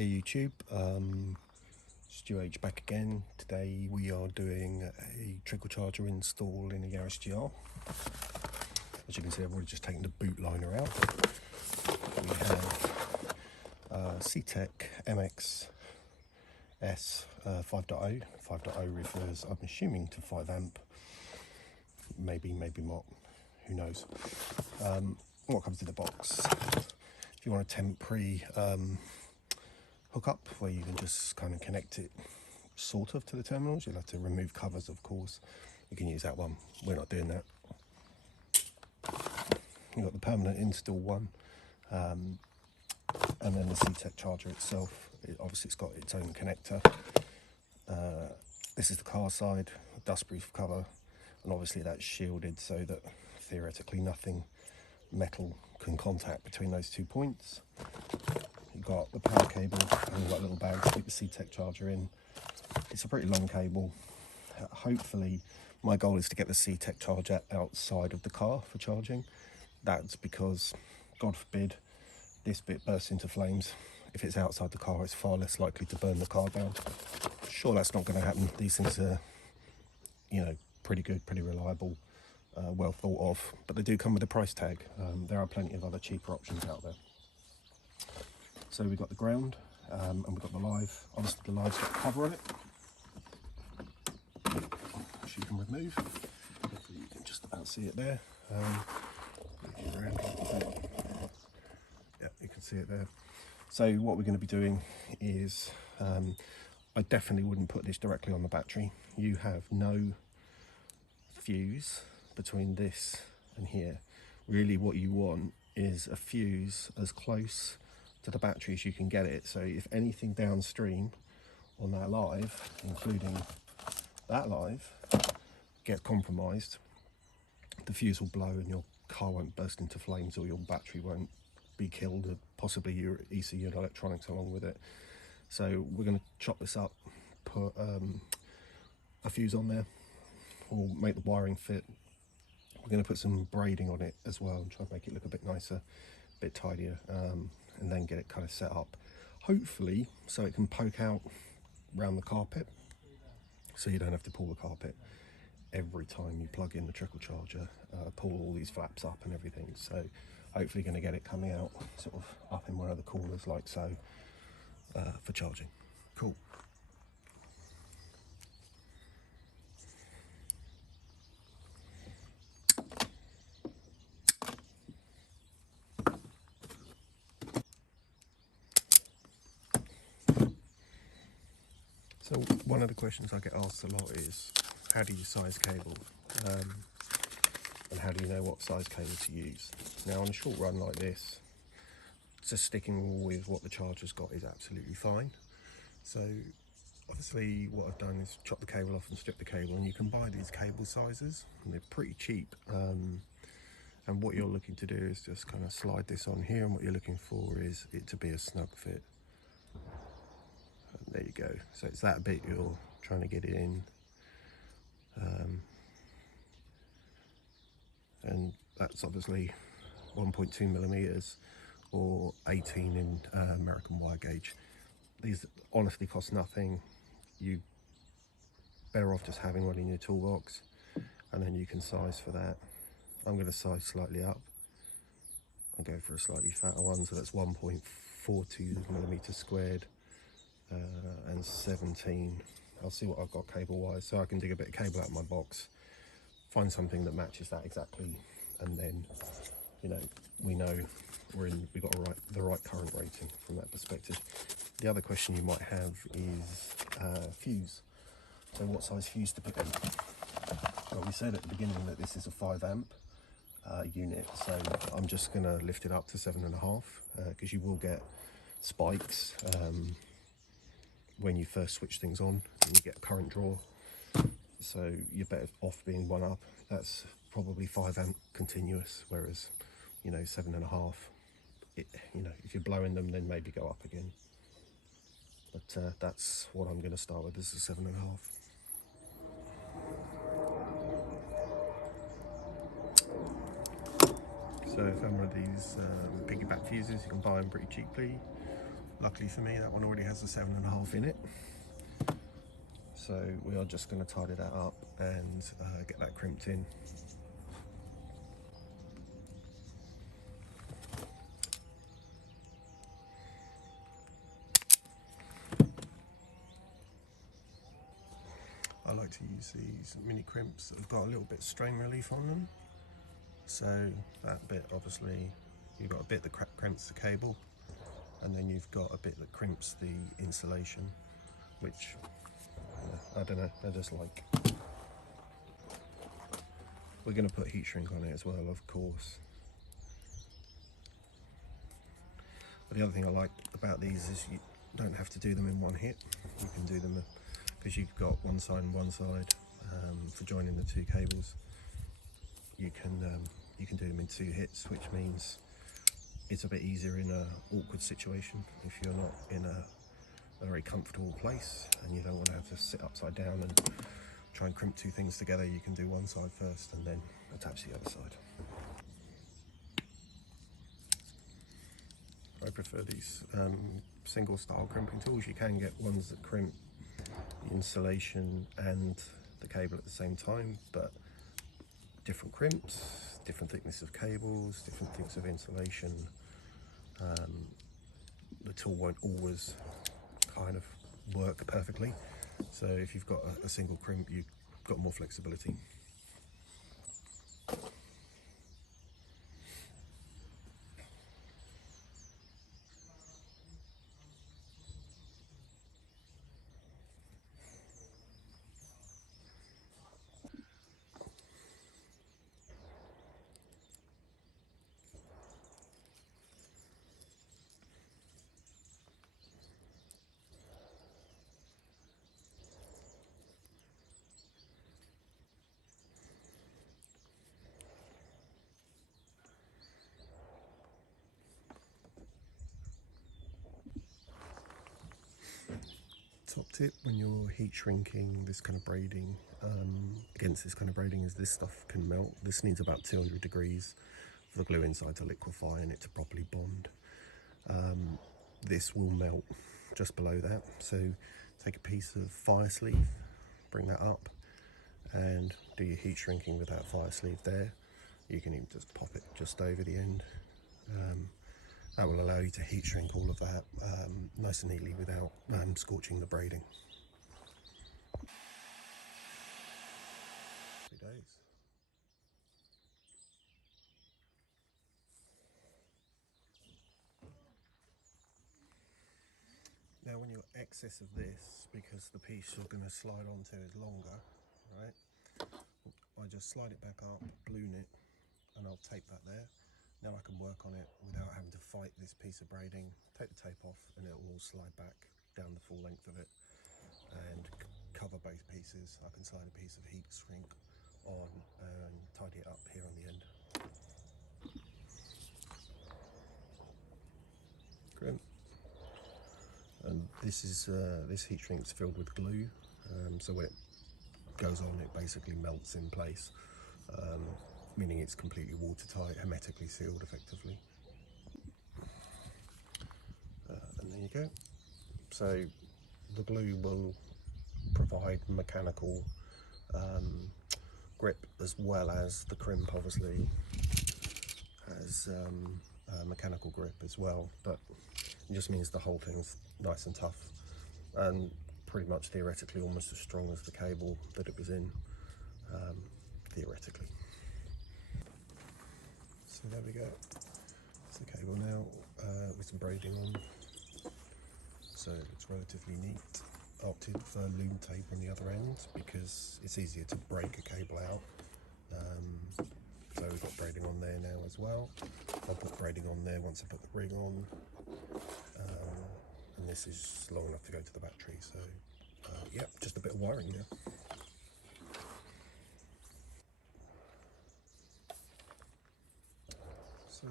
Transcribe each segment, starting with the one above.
Hey YouTube, Stu H back again. Today we are doing a trickle charger install in a Yaris GR. As you can see, I've already just taken the boot liner out. We have CTEK MX S 5.0. 5.0 refers, I'm assuming, to 5 amp. Maybe not. Who knows? What comes in the box? If you want a temporary hookup where you can just kind of connect it sort of to the terminals, you'll have to remove covers, of course. You can use that one. We're not doing that. You've got the permanent install one, and then the CTEK charger itself. Obviously it's got its own connector. This is the car side, dustproof cover, and obviously that's shielded so that theoretically nothing metal can contact between those 2 points. You've got the power cable, and you've got a little bag to keep the CTEK charger in. It's a pretty long cable. Hopefully, my goal is to get the CTEK charger outside of the car for charging. That's because, God forbid, this bit bursts into flames. If it's outside the car, it's far less likely to burn the car down. Sure, that's not going to happen. These things are, pretty good, pretty reliable, well thought of, but they do come with a price tag. There are plenty of other cheaper options out there. So we've got the ground, and we've got the live. Obviously the live's got a cover on it, which you can remove. Hopefully you can just about see it there. Yeah, you can see it there. So what we're going to be doing is, I definitely wouldn't put this directly on the battery. You have no fuse between this and here. Really what you want is a fuse as close to the battery as you can get it, so if anything downstream on that live, including that live, gets compromised, the fuse will blow and your car won't burst into flames, or your battery won't be killed, and possibly your ECU and electronics along with it. So we're going to chop this up, put a fuse on there, or make the wiring fit. We're going to put some braiding on it as well and try and make it look a bit nicer, a bit tidier, and then get it kind of set up, hopefully so it can poke out around the carpet, so you don't have to pull the carpet every time you plug in the trickle charger, pull all these flaps up and everything. So hopefully going to get it coming out sort of up in one of the corners like so, for charging. Cool. So one of the questions I get asked a lot is, how do you size cable? And how do you know what size cable to use? Now on a short run like this, just sticking with what the charger's got is absolutely fine. So obviously what I've done is chop the cable off and strip the cable, and you can buy these cable sizes and they're pretty cheap. And what you're looking to do is just kind of slide this on here, and what you're looking for is it to be a snug fit. There you go. So it's that bit you're trying to get it in, and that's obviously 1.2 millimeters or 18 in American wire gauge. These honestly cost nothing. You better off just having one in your toolbox, and then you can size for that. I'm going to size slightly up. I'll go for a slightly fatter one, so that's 1.42 millimeters squared. And 17. I'll see what I've got cable wise, so I can dig a bit of cable out of my box, find something that matches that exactly, and then we know we've got the right current rating from that perspective. The other question you might have is fuse. So what size fuse to pick in? Well, we said at the beginning that this is a 5 amp unit, so I'm just going to lift it up to 7.5, because you will get spikes when you first switch things on, and you get a current draw, so you're better off being 1 up. That's probably 5 amp continuous, whereas 7.5, if you're blowing them, then maybe go up again. But that's what I'm going to start with. This is 7.5. So if I'm one of these piggyback fuses, you can buy them pretty cheaply, Luckily for me, that one already has a 7.5 in it. So we are just going to tidy that up and get that crimped in. I like to use these mini crimps that have got a little bit of strain relief on them. So that bit, obviously, you've got a bit that crimps the cable, and then you've got a bit that crimps the insulation, which, I don't know, they're just like... We're going to put heat shrink on it as well, of course. But the other thing I like about these is you don't have to do them in one hit. You can do them because you've got one side and one side for joining the two cables. You can do them in 2 hits, which means it's a bit easier in an awkward situation if you're not in a very comfortable place and you don't want to have to sit upside down and try and crimp 2 things together. You can do one side first and then attach the other side. I prefer these single style crimping tools. You can get ones that crimp the insulation and the cable at the same time, but different crimps, different thickness of cables, different thickness of insulation. The tool won't always kind of work perfectly. So if you've got a single crimp, you've got more flexibility. Top tip when you're heat shrinking this kind of braiding, against this kind of braiding, is this stuff can melt. This needs about 200 degrees for the glue inside to liquefy and it to properly bond. This will melt just below that, so take a piece of fire sleeve, bring that up and do your heat shrinking with that fire sleeve there. You can even just pop it just over the end. That will allow you to heat shrink all of that nice and neatly without scorching the braiding. 2 days. Now when you're excess of this, because the piece you're going to slide onto is longer, right, I just slide it back up, balloon it, and I'll tape that there. Now I can work on it without having to fight this piece of braiding. Take the tape off and it will all slide back down the full length of it and cover both pieces. I can slide a piece of heat shrink on and tidy it up here on the end. Great. And this heat shrink's filled with glue, so when it goes on, it basically melts in place, meaning it's completely watertight, hermetically sealed effectively. And there you go. So the glue will provide mechanical grip, as well as the crimp obviously has mechanical grip as well, but it just means the whole thing's nice and tough and pretty much theoretically almost as strong as the cable that it was in, theoretically. So there we go. It's the cable now with some braiding on, so it's relatively neat. I opted for loom tape on the other end because it's easier to break a cable out. So we've got braiding on there now as well. I'll put braiding on there once I put the ring on. And this is long enough to go to the battery, so yeah, just a bit of wiring now. So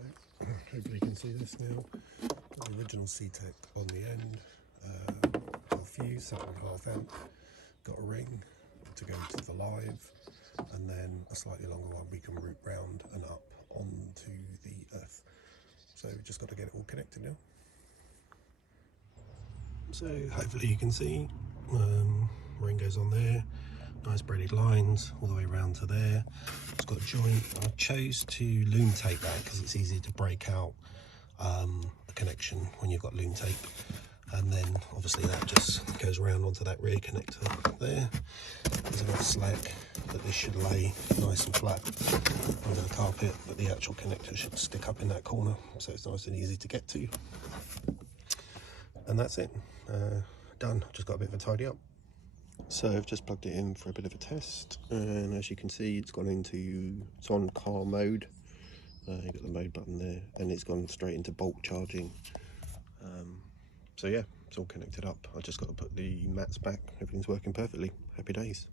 hopefully you can see this now. Got the original CTEK on the end, got a fuse, 7.5 amp, got a ring to go to the live, and then a slightly longer one we can route round and up onto the earth. So we've just got to get it all connected now. So hopefully you can see, ring goes on there, nice braided lines all the way around to there. It's got a joint. I chose to loom tape that because it's easy to break out a connection when you've got loom tape, and then obviously that just goes around onto that rear connector there. There's enough slack that this should lay nice and flat under the carpet, but the actual connector should stick up in that corner, so it's nice and easy to get to. And that's it, done. Just got a bit of a tidy up. So I've just plugged it in for a bit of a test, and as you can see, it's on car mode. You've got the mode button there, and it's gone straight into bulk charging. So yeah, it's all connected up. I just got to put the mats back. Everything's working perfectly. Happy days.